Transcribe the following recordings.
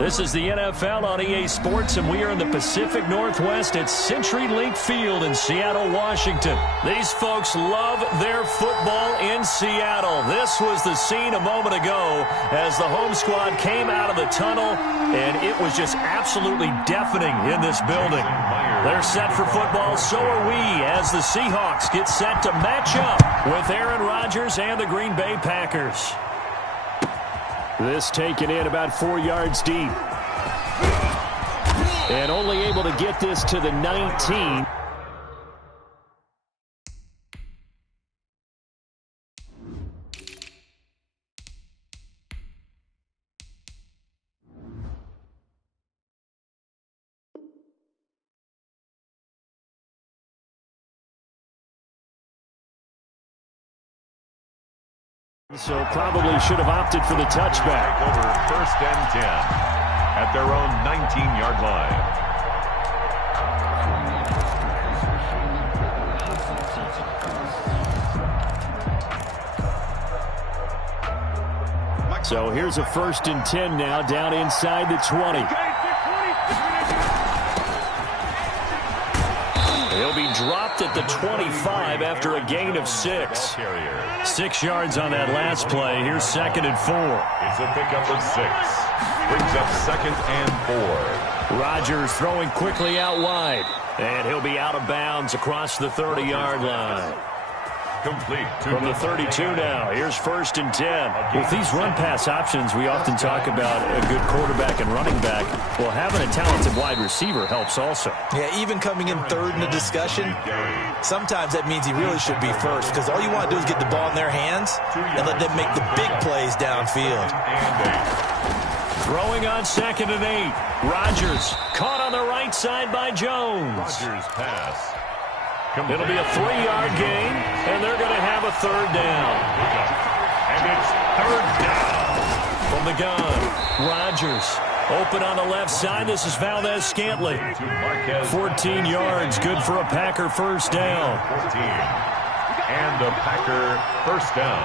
This is the NFL on EA Sports, and we are in the Pacific Northwest at CenturyLink Field in Seattle, Washington. These folks love their football in Seattle. This was the scene a moment ago as the home squad came out of the tunnel, and it was just absolutely deafening in this building. They're set for football, so are we, as the Seahawks get set to match up with Aaron Rodgers and the Green Bay Packers. This taken in about 4 yards deep. And only able to get this to the 19. So probably should have opted for the touchback. Over 1st and 10 at their own 19-yard line. So here's a 1st and 10 now, down inside the 20. He'll be dropped at the 25 after a gain of 6. 6 yards on that last play. Here's 2nd and 4. It's a pickup of 6. Brings up 2nd and 4. Rodgers throwing quickly out wide. And he'll be out of bounds across the 30-yard line. Complete from the 32 now. Here's 1st and 10. With these run-pass options, we often talk about a good quarterback and running back. Well, having a talented wide receiver helps also. Yeah, even coming in 3rd in the discussion, sometimes that means he really should be 1st, because all you want to do is get the ball in their hands and let them make the big plays downfield. Throwing on 2nd and 8. Rodgers caught on the right side by Jones. Rodgers pass. It'll be a 3-yard gain, and they're going to have a 3rd down. And it's 3rd down. From the gun, Rodgers open on the left side. This is Valdez-Scantling. 14 yards, good for a Packer 1st down. 14. And a Packer 1st down.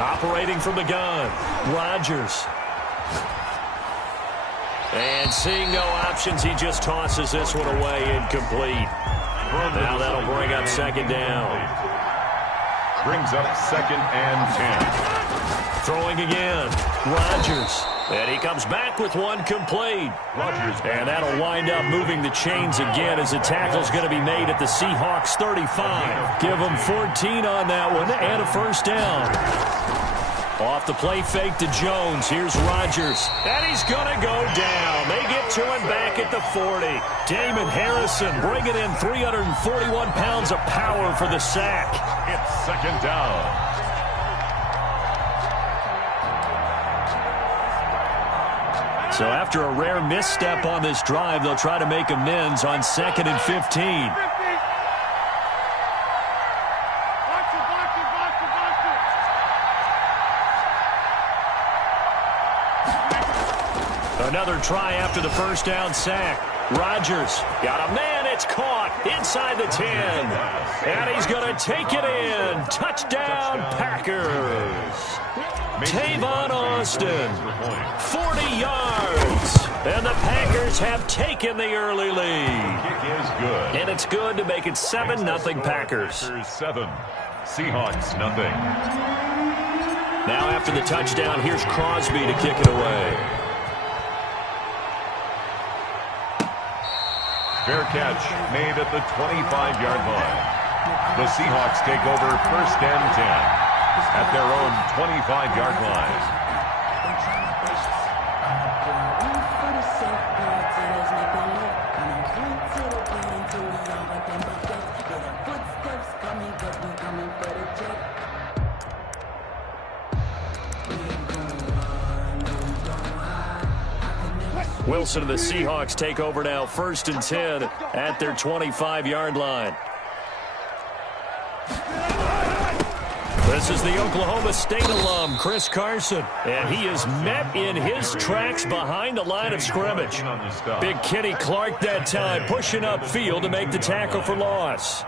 Operating from the gun, Rodgers. And seeing no options, he just tosses this one away, incomplete. Now that'll bring up 2nd down. Brings up 2nd and 10. Throwing again, Rodgers. And he comes back with one complete. Rodgers. And that'll wind up moving the chains again as the tackle's going to be made at the Seahawks 35. Give them 14 on that one and a 1st down. Off the play fake to Jones. Here's Rodgers. And he's going to go down. They get to him back at the 40. Damon Harrison bringing in 341 pounds of power for the sack. It's 2nd down. So after a rare misstep on this drive, they'll try to make amends on 2nd and 15. Another try after the 1st down sack. Rodgers got a man. It's caught inside the 10. And he's going to take it in. Touchdown, Packers. Tavon Austin, 40 yards. And the Packers have taken the early lead. Kick is good. And it's good to make it 7-0 Packers. 7. Seahawks nothing. Now after the touchdown, here's Crosby to kick it away. Fair catch made at the 25-yard line. The Seahawks take over 1st and 10 at their own 25-yard line. Wilson and the Seahawks take over now, 1st and 10 at their 25-yard line. This is the Oklahoma State alum, Chris Carson, and he is met in his tracks behind the line of scrimmage. Big Kenny Clark that time, pushing upfield to make the tackle for loss.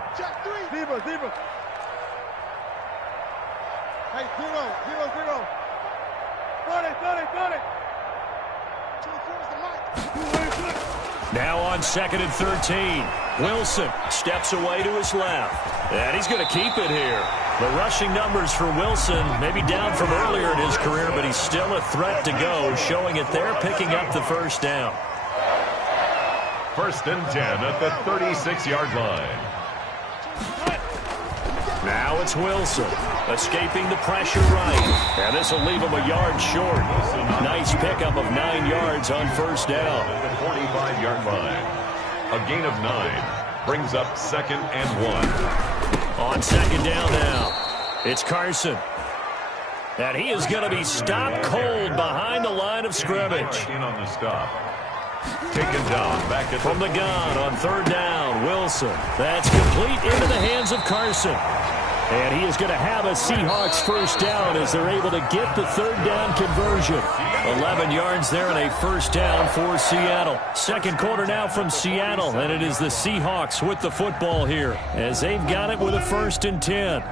Now on 2nd and 13. Wilson steps away to his left. And he's going to keep it here. The rushing numbers for Wilson may be down from earlier in his career, but he's still a threat to go, showing it there, picking up the first down. 1st and 10 at the 36-yard line. Now it's Wilson, escaping the pressure right. And this will leave him a yard short. Nice pickup of 9 yards on 1st down. At the 45-yard line. A gain of 9 brings up 2nd and 1. On 2nd down now, it's Carson. And he is going to be stopped cold behind the line of scrimmage. In on the stop. Taken down back at from the gun on 3rd down. Wilson. That's complete into the hands of Carson. And he is going to have a Seahawks first down as they're able to get the 3rd down conversion. 11 yards there and a first down for Seattle. Second quarter now from Seattle, and it is the Seahawks with the football here as they've got it with a 1st and 10.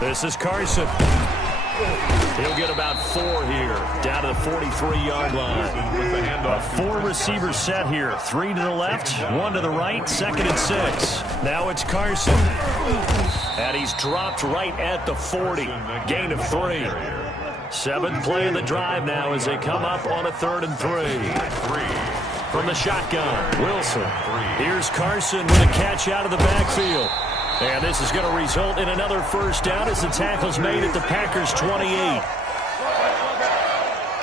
This is Carson. He'll get about 4 here, down to the 43-yard line. A 4-receiver set here. 3 to the left, 1 to the right, 2nd and 6. Now it's Carson. And he's dropped right at the 40. Gain of 3. 7th play of the drive now as they come up on a 3rd and 3. From the shotgun, Wilson. Here's Carson with a catch out of the backfield. And this is going to result in another first down as the tackle's made at the Packers' 28.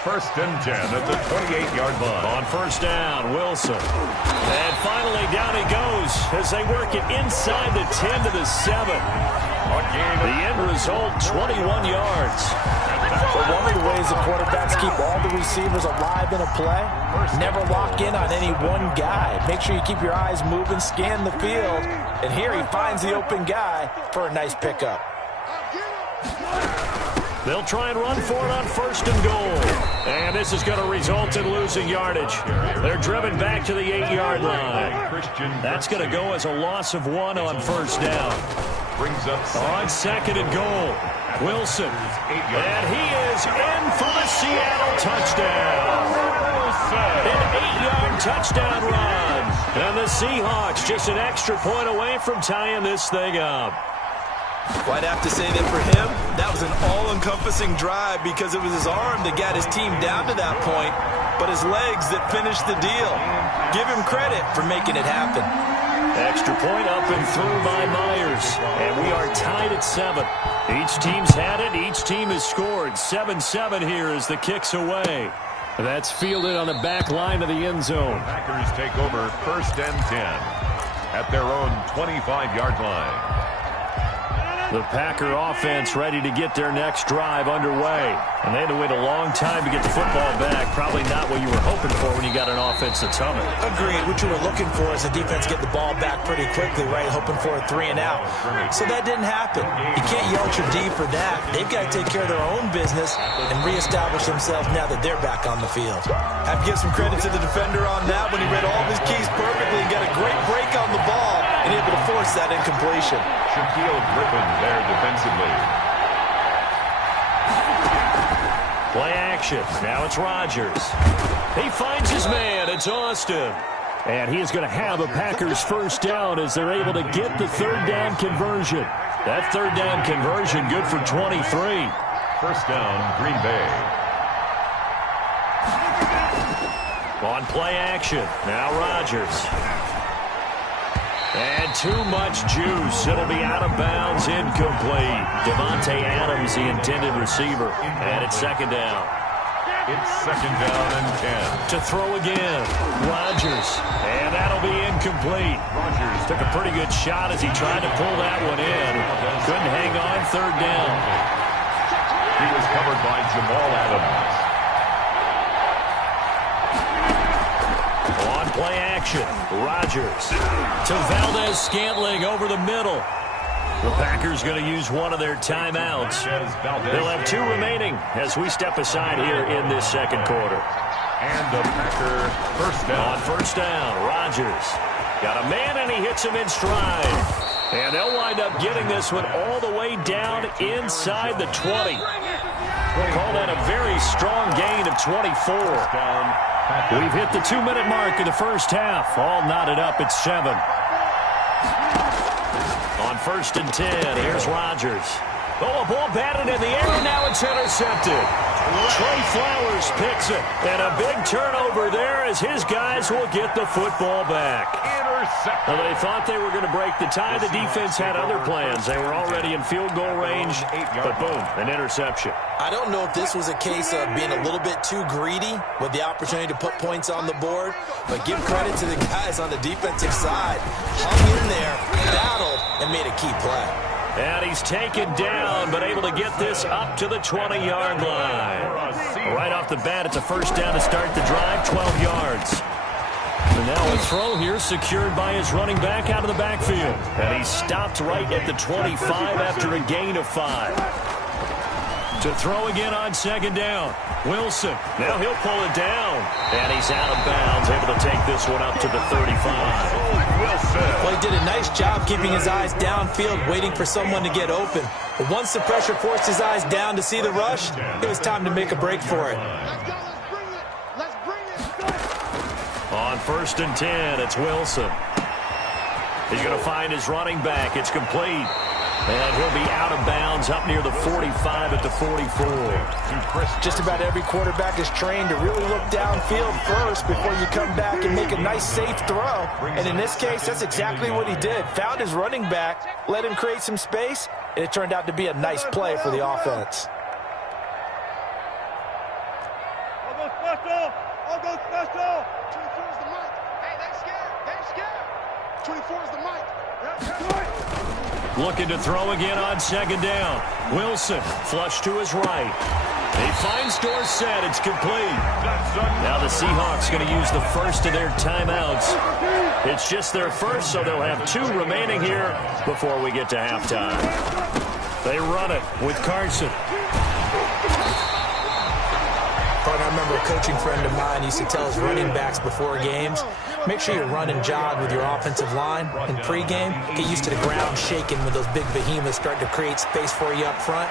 1st and 10 at the 28-yard line. On 1st down, Wilson. And finally down he goes as they work it inside the 10 to the 7. The end result, 21 yards. But one of the ways the quarterbacks keep all the receivers alive in a play, never lock in on any one guy. Make sure you keep your eyes moving, scan the field. And here he finds the open guy for a nice pickup. They'll try and run for it on 1st and goal. And this is going to result in losing yardage. They're driven back to the 8-yard line. That's going to go as a loss of 1 on 1st down. On 2nd and goal, Wilson. And he is in for the Seattle touchdown. An 8-yard touchdown run. And the Seahawks just an extra point away from tying this thing up. Well, I'd have to say that for him, that was an all-encompassing drive because it was his arm that got his team down to that point, but his legs that finished the deal. Give him credit for making it happen. Extra point up and through by Myers. And we are tied at 7. Each team's had it. Each team has scored. 7-7 here as the kick's away. That's fielded on the back line of the end zone. Packers take over 1st and 10 at their own 25-yard line. The Packer offense ready to get their next drive underway. And they had to wait a long time to get the football back. Probably not what you were hoping for when you got an offense that's humming. Agreed. What you were looking for is the defense get the ball back pretty quickly, right? Hoping for a 3 and out. So that didn't happen. You can't yell at your D for that. They've got to take care of their own business and reestablish themselves now that they're back on the field. Have to give some credit to the defender on that when he read all of his keys perfectly and got a great break on the ball and able to force that incompletion. Shaquille Griffin there defensively. Play action. Now it's Rodgers. He finds his man. It's Austin. And he is going to have a Packers first down as they're able to get the 3rd down conversion. That 3rd down conversion good for 23. First down, Green Bay. On play action. Now Rodgers. And too much juice. It'll be out of bounds, incomplete. Devontae Adams, the intended receiver. And it's 2nd down. It's 2nd down and 10. To throw again. Rodgers. And that'll be incomplete. Rodgers took a pretty good shot as he tried to pull that one in. Couldn't hang on 3rd down. He was covered by Jamal Adams. Play action. Rodgers to Valdez-Scantling over the middle. The Packers going to use one of their timeouts. They'll have 2 remaining as we step aside here in this 2nd quarter. And the Packer first down. On 1st down, Rodgers got a man and he hits him in stride. And they'll wind up getting this one all the way down inside the 20. We'll call that a very strong gain of 24. We've hit the 2-minute mark in the first half. All knotted up at 7. On 1st and 10, here's Rodgers. Oh, a ball batted in the air, and now it's intercepted. Trey Flowers picks it, and a big turnover there as his guys will get the football back. Well, they thought they were going to break the tie. The defense had other plans. They were already in field goal range, but boom, an interception. I don't know if this was a case of being a little bit too greedy with the opportunity to put points on the board, but give credit to the guys on the defensive side. Hung in there, battled, and made a key play. And he's taken down, but able to get this up to the 20-yard line. Right off the bat, it's a first down to start the drive, 12 yards. And now a throw here secured by his running back out of the backfield. And he stopped right at the 25 after a gain of 5. To throw again on 2nd down. Wilson. Now he'll pull it down. And he's out of bounds, able to take this one up to the 35. Well, he did a nice job keeping his eyes downfield, waiting for someone to get open. But once the pressure forced his eyes down to see the rush, it was time to make a break for it. On 1st and 10, it's Wilson. He's going to find his running back. It's complete. And he'll be out of bounds up near the 45 at the 44. Just about every quarterback is trained to really look downfield first before you come back and make a nice, safe throw. And in this case, that's exactly what he did. Found his running back, let him create some space, and it turned out to be a nice play for the offense. I'll go special! I'll go special! 24 is the mic. Hey, they're scared. They're scared. 24 is the mic. Looking to throw again on 2nd down. Wilson, flush to his right. He finds Dorsett. It's complete. Now the Seahawks going to use the first of their timeouts. It's just their first, so they'll have 2 remaining here before we get to halftime. They run it with Carson. I remember a coaching friend of mine used to tell his running backs before games, make sure you run and jog with your offensive line in pregame. Get used to the ground shaking when those big behemoths start to create space for you up front.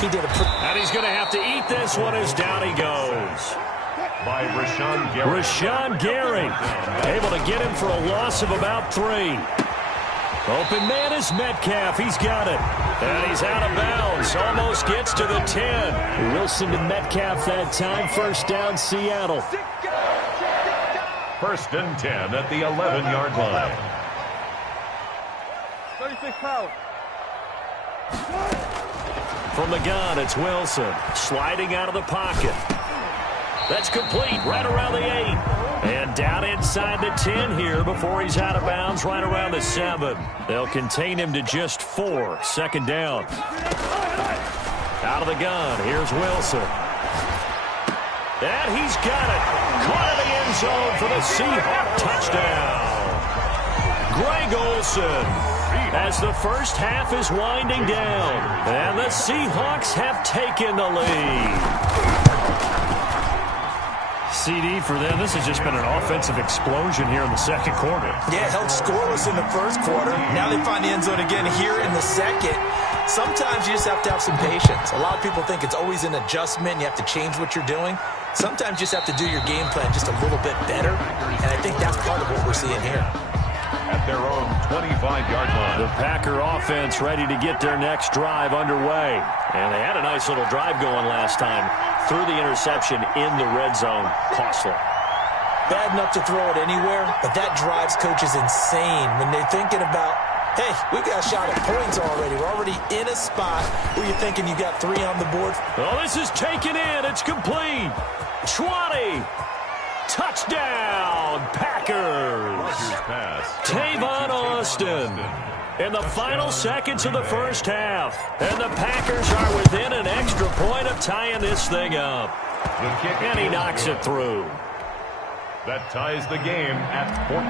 He did a and he's going to have to eat this one as down he goes. By Rashawn Gary. Rashawn Gary, able to get him for a loss of about 3. Open man is Metcalf. He's got it. And he's out of bounds. Almost gets to the 10. Wilson to Metcalf that time. First down, Seattle. 1st and 10 at the 11-yard line. 36 power. From the gun, it's Wilson. Sliding out of the pocket. That's complete right around the 8. And down inside the 10 here before he's out of bounds right around the 7. They'll contain him to just 4. 2nd down. Out of the gun, here's Wilson. And he's got it. Caught in the end zone for the Seahawks touchdown. Greg Olsen, as the first half is winding down. And the Seahawks have taken the lead. CD for them. This has just been an offensive explosion here in the 2nd quarter. Yeah, held scoreless in the 1st quarter. Now they find the end zone again here in the 2nd. Sometimes you just have to have some patience. A lot of people think it's always an adjustment. You have to change what you're doing. Sometimes you just have to do your game plan just a little bit better. And I think that's part of what we're seeing here. At their own 25-yard line. The Packer offense ready to get their next drive underway. And they had a nice little drive going last time. Threw the interception in the red zone. Costly. Bad enough to throw it anywhere, but that drives coaches insane when they're thinking about, hey, we got a shot at points already. We're already in a spot where you're thinking you got 3 on the board. Oh, this is taken in. It's complete. 20. Touchdown, Packers. Tavon Austin in the final seconds of the first half. And the Packers are within an extra point of tying this thing up. And he knocks it through. That ties the game at 14.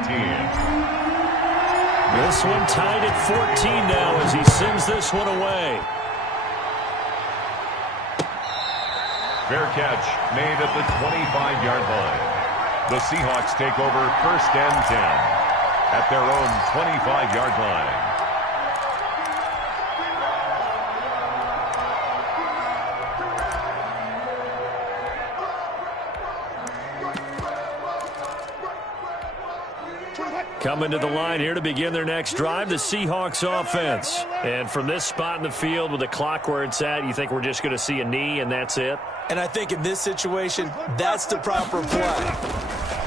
This one tied at 14 now as he sends this one away. Fair catch made at the 25-yard line. The Seahawks take over 1st and 10 at their own 25-yard line. Coming to the line here to begin their next drive, the Seahawks offense. And from this spot in the field with the clock where it's at, you think we're just going to see a knee and that's it? And I think in this situation, that's the proper play.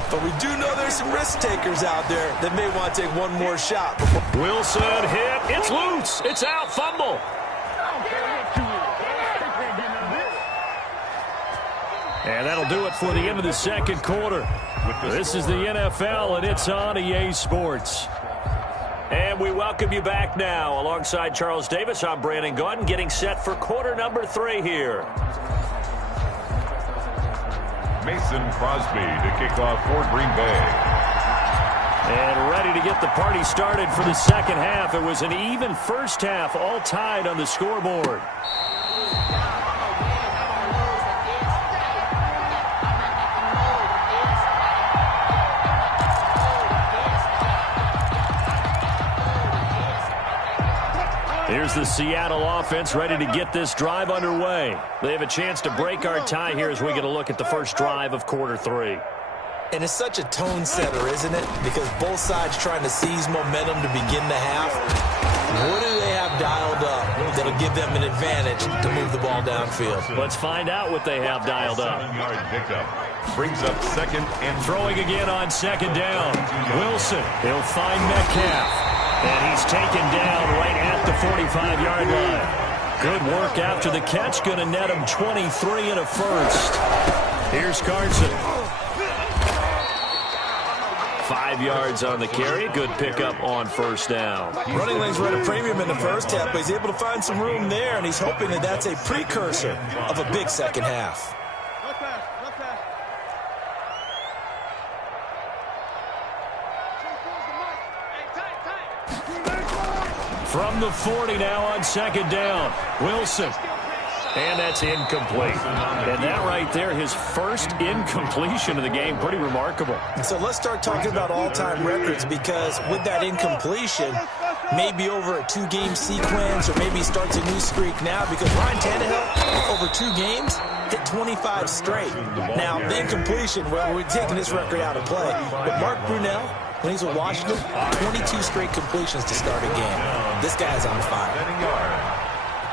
But we do know there's some risk takers out there that may want to take one more shot. Wilson hit. It's loose. It's out. Fumble. And that'll do it for the end of the second quarter. This is the NFL, and it's on EA Sports. And we welcome you back now. Alongside Charles Davis, I'm Brandon Gaudin, getting set for quarter number 3 here. Mason Crosby to kick off for Green Bay. And ready to get the party started for the second half. It was an even first half, all tied on the scoreboard. Here's the Seattle offense ready to get this drive underway. They have a chance to break our tie here as we get a look at the first drive of quarter 3. And it's such a tone setter, isn't it? Because both sides trying to seize momentum to begin the half. What do they have dialed up that'll give them an advantage to move the ball downfield? Let's find out what they have dialed up. 7-yard pickup. Brings up second and throwing again on second down. Wilson, he'll find Metcalf. And he's taken down right at the 45-yard line. Good work after the catch. Going to net him 23 and a first. Here's Carson. 5 yards on the carry. Good pickup on first down. Running lanes were at a premium in the first half, but he's able to find some room there, and he's hoping that that's a precursor of a big second half. From the 40 now on second down. Wilson. And that's incomplete. And that right there, his first incompletion of the game, pretty remarkable. So let's start talking about all-time records, because with that incompletion, maybe over a 2-game sequence, or maybe he starts a new streak now, because Ryan Tannehill, over 2 games, hit 25 straight. Now, the incompletion, well, we're taking this record out of play. But Mark Brunell, when he's with Washington, 22 straight completions to start a game. This guy's on fire.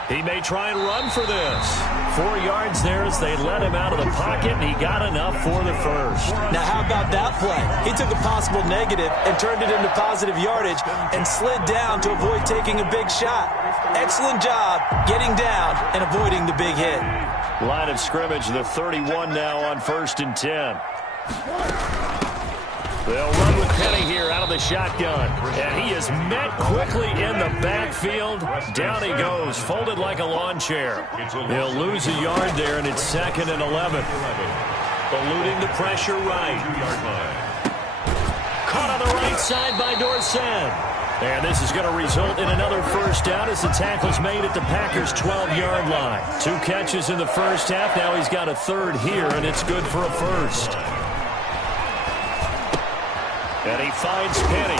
He may try and run for this. 4 yards there as they let him out of the pocket, and he got enough for the first. Now, how about that play? He took a possible negative and turned it into positive yardage and slid down to avoid taking a big shot. Excellent job getting down and avoiding the big hit. Line of scrimmage, the 31 now on 1st and 10. They'll run with Penny here out of the shotgun. And he is met quickly in the backfield. Down he goes, folded like a lawn chair. They'll lose a yard there, and it's 2nd and 11. Eluding the pressure right. Caught on the right side by Dorsett. And this is going to result in another first down as the tackle's made at the Packers' 12-yard line. 2 catches in the first half. Now he's got a third here, and it's good for a first. And he finds Penny.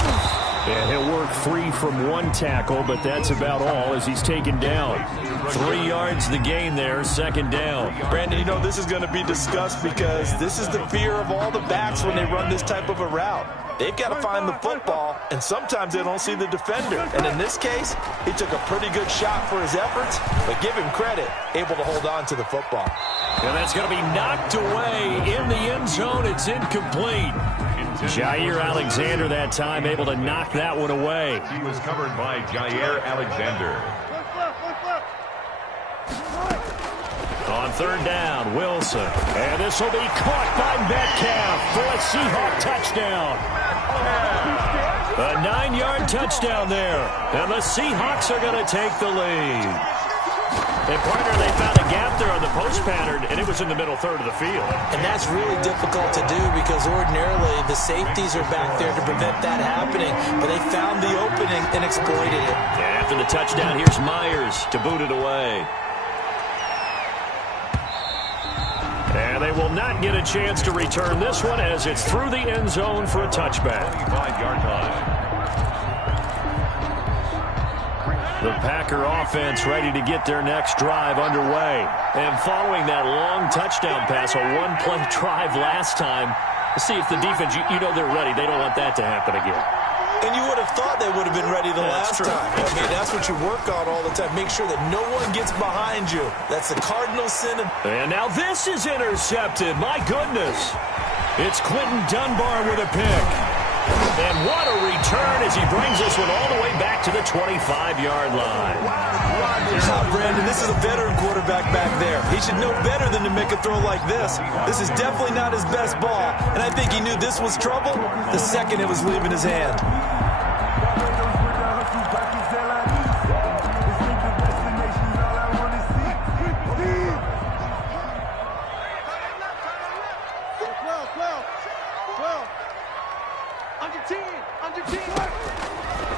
And he'll work free from 1 tackle, but that's about all as he's taken down. 3 yards the gain there, 2nd down. Brandon, you know, this is going to be discussed because this is the fear of all the backs when they run this type of a route. They've got to find the football, and sometimes they don't see the defender. And in this case, he took a pretty good shot for his efforts, but give him credit, able to hold on to the football. And that's going to be knocked away in the end zone. It's incomplete. Jair Alexander that time able to knock that one away. He was covered by Jair Alexander. On 3rd down, Wilson. And this will be caught by Metcalf for a Seahawk touchdown. A 9-yard touchdown there. And the Seahawks are going to take the lead. And partner, they found a gap there on the post pattern, and it was in the middle third of the field. And that's really difficult to do because ordinarily the safeties are back there to prevent that happening. But they found the opening and exploited it. And after the touchdown, here's Myers to boot it away. And they will not get a chance to return this one as it's through the end zone for a touchback. 25-yard line. The Packer offense ready to get their next drive underway. And following that long touchdown pass, a 1-play drive last time, let's see if the defense, you know they're ready. They don't want that to happen again. And you would have thought they would have been ready the last time. I mean, that's what you work on all the time. Make sure that no one gets behind you. That's the cardinal sin. And now this is intercepted. My goodness. It's Quinton Dunbar with a pick. And what a return as he brings this one all the way back to the 25-yard line. Brandon, this is a veteran quarterback back there. He should know better than to make a throw like this. This is definitely not his best ball, and I think he knew this was trouble the second it was leaving his hand.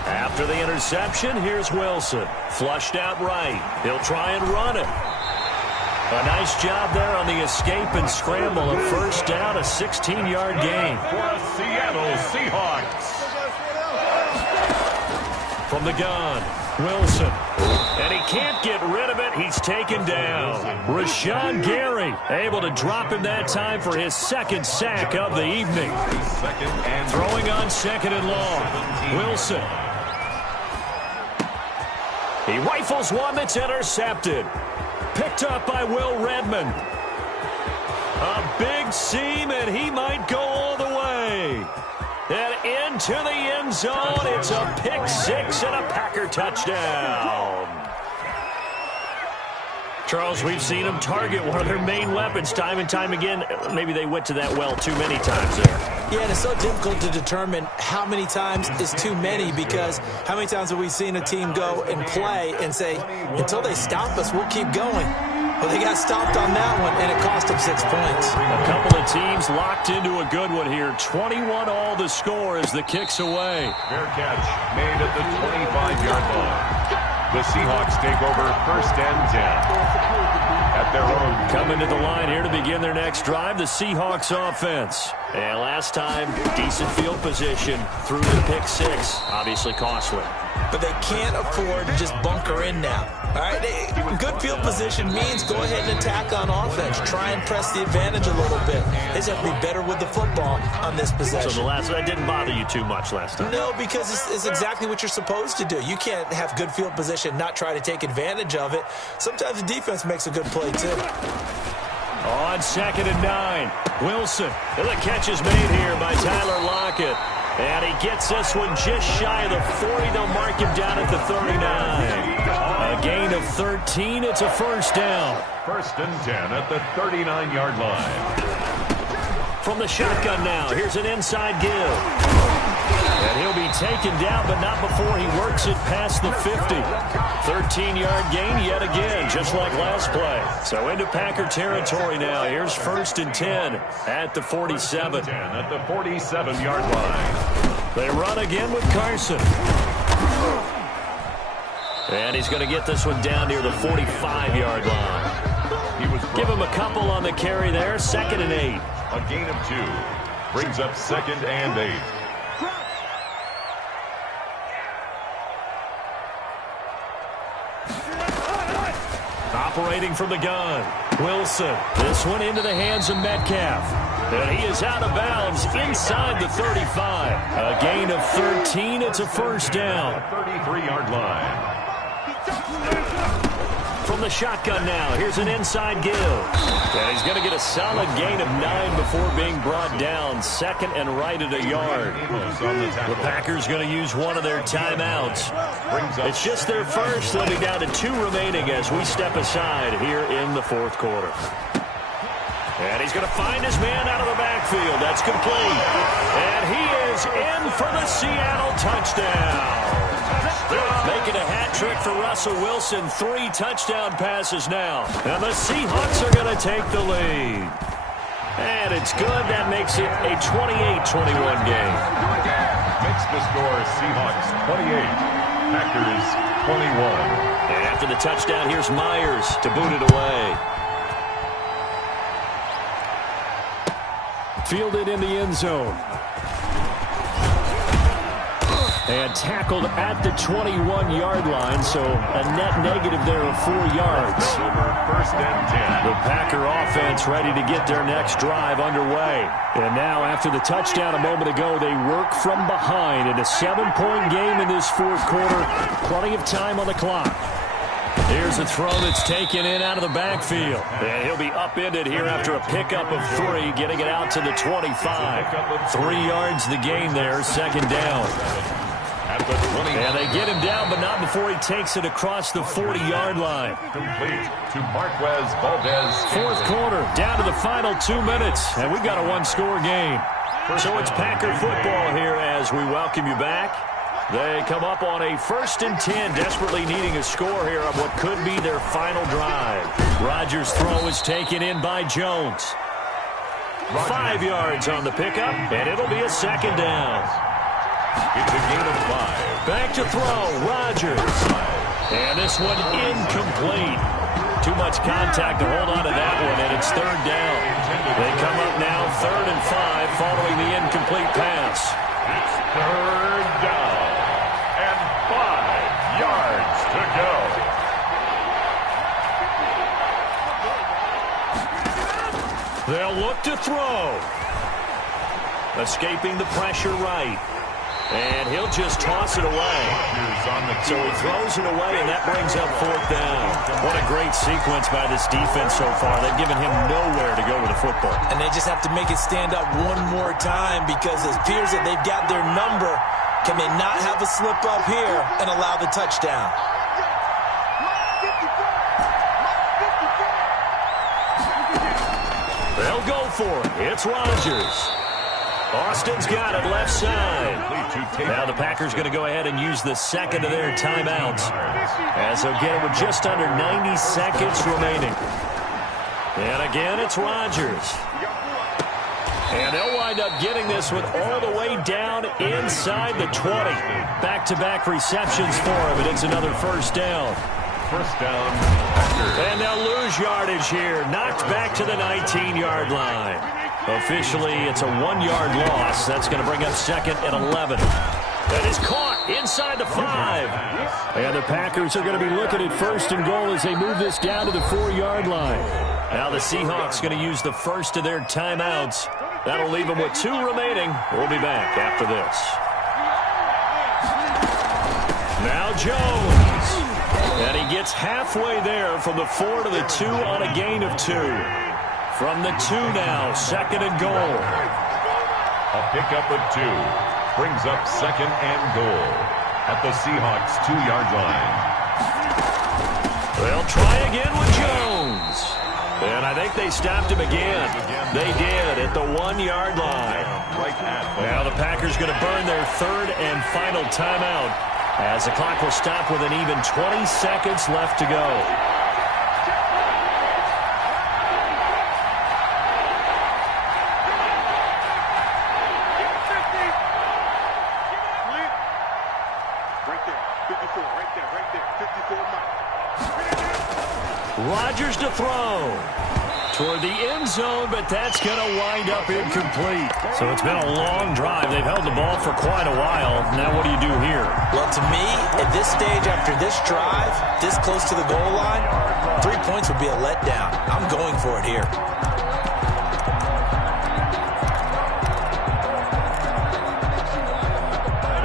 After the interception, here's Wilson. Flushed out right. He'll try and run it. A nice job there on the escape and scramble. A first down, a 16-yard gain. For the Seattle Seahawks. From the gun, Wilson. And he can't get rid of it. He's taken down. Rashawn Gary able to drop him that time for his second sack of the evening. Throwing on second and long. Wilson. He rifles one that's intercepted. Picked up by Will Redmond. A big seam, and he might go all the way. And into the end zone. It's a pick six and a Packer touchdown. Charles, we've seen them target one of their main weapons time and time again. Maybe they went to that well too many times there. Yeah, and it's so difficult to determine how many times is too many, because how many times have we seen a team go and play and say, until they stop us, we'll keep going. Well, they got stopped on that one, and it cost them 6 points. A couple of teams locked into a good one here. 21 all the score as the kick's away. Fair catch made at the 25-yard line. The Seahawks take over first and 10 at their own. Coming to the line here to begin their next drive, the Seahawks offense. And last time, decent field position through the pick six. Obviously costly. But they can't afford to just bunker in now. All right, good field position means go ahead and attack on offense. Try and press the advantage a little bit. They just have to be better with the football on this possession. So that didn't bother you too much last time? No, because it's exactly what you're supposed to do. You can't have good field position, not try to take advantage of it. Sometimes the defense makes a good play, too. On second and 9, Wilson. And the catch is made here by Tyler Lockett. And he gets this one just shy of the 40. They'll mark him down at the 39. A gain of 13. It's a first down. First and 10 at the 39-yard line. From the shotgun now, here's an inside give. And he'll be taken down, but not before he works it past the 50. 13-yard gain yet again, just like last play. So into Packer territory now. Here's first and 10 at the 47. 10 at the 47-yard line. They run again with Carson. And he's going to get this one down near the 45-yard line. Give him a couple on the carry there. Second and 8. A gain of 2. Brings up second and 8. Operating from the gun, Wilson. This one into the hands of Metcalf. And he is out of bounds inside the 35. A gain of 13. It's a first down. 33-yard line. From the shotgun now, here's an inside give. And he's going to get a solid gain of 9 before being brought down. Second and right at a yard. The Packers going to use one of their timeouts. It's just their first. They'll be down to 2 remaining as we step aside here in the fourth quarter. And he's going to find his man out of the backfield. That's complete. And he is in for the Seattle touchdown. Making a hat trick for Russell Wilson. 3 touchdown passes now. And the Seahawks are going to take the lead. And it's good. That makes it a 28-21 game. Makes the score Seahawks 28, Packers 21. And after the touchdown, here's Myers to boot it away. Fielded in the end zone. And tackled at the 21-yard line, so a net negative there of 4 yards. First and 10. The Packer offense ready to get their next drive underway. And now after the touchdown a moment ago, they work from behind in a 7-point game in this fourth quarter. Plenty of time on the clock. Here's a throw that's taken in out of the backfield. And he'll be upended here after a pickup of 3, getting it out to the 25. 3 yards the gain there, second down. And they get him down, but not before he takes it across the 40-yard line. Complete to Marquez Valdez. Fourth quarter, down to the final 2 minutes, and we've got a one-score game. So it's Packer football here as we welcome you back. They come up on a 1st and 10, desperately needing a score here on what could be their final drive. Rodgers' throw is taken in by Jones. 5 yards on the pickup, and it'll be a second down. It's a gain of 5. Back to throw, Rodgers. And this one incomplete. Too much contact to hold on to that one, and it's third down. They come up now 3rd and 5 following the incomplete pass. It's third down and 5 yards to go. They'll look to throw. Escaping the pressure right. And he'll just toss it away. So he throws it away, and that brings up 4th down. What a great sequence by this defense so far. They've given him nowhere to go with the football. And they just have to make it stand up one more time because it appears that they've got their number. Can they not have a slip up here and allow the touchdown? They'll go for it. It's Rodgers. Austin's got it left side. Now the Packers going to go ahead and use the second of their timeouts as they'll get it with just under 90 seconds remaining. And again, it's Rodgers. And they'll wind up getting this one all the way down inside the 20. Back-to-back receptions for him, and it's another first down. First down, Packers. And they'll lose yardage here. Knocked back to the 19-yard line. Officially, it's a 1-yard loss. That's going to bring up 2nd and 11. That is caught inside the 5. And the Packers are going to be looking at 1st and goal as they move this down to the 4-yard line. Now the Seahawks going to use the first of their timeouts. That'll leave them with 2 remaining. We'll be back after this. Now Jones. And he gets halfway there from the 4 to the 2 on a gain of 2. From the 2 now, 2nd and goal. A pickup of 2 brings up 2nd and goal at the Seahawks 2-yard line. They'll try again with Jones. And I think they stopped him again. They did at the 1-yard line. Now the Packers going to burn their 3rd and final timeout as the clock will stop with an even 20 seconds left to go. Rodgers to throw toward the end zone, but that's going to wind up incomplete. So it's been a long drive. They've held the ball for quite a while. Now what do you do here? Well, to me, at this stage after this drive, this close to the goal line, 3 points would be a letdown. I'm going for it here.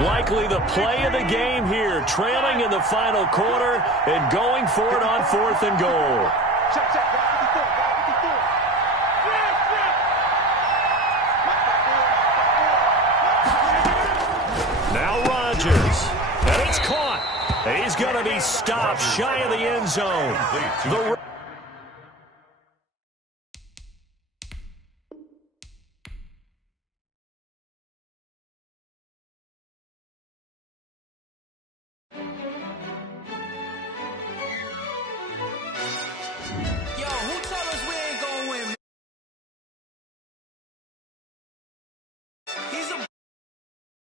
Likely the play of the game here, trailing in the final quarter and going for it on 4th and goal. Now Rodgers, and it's caught. And he's going to be stopped shy of the end zone.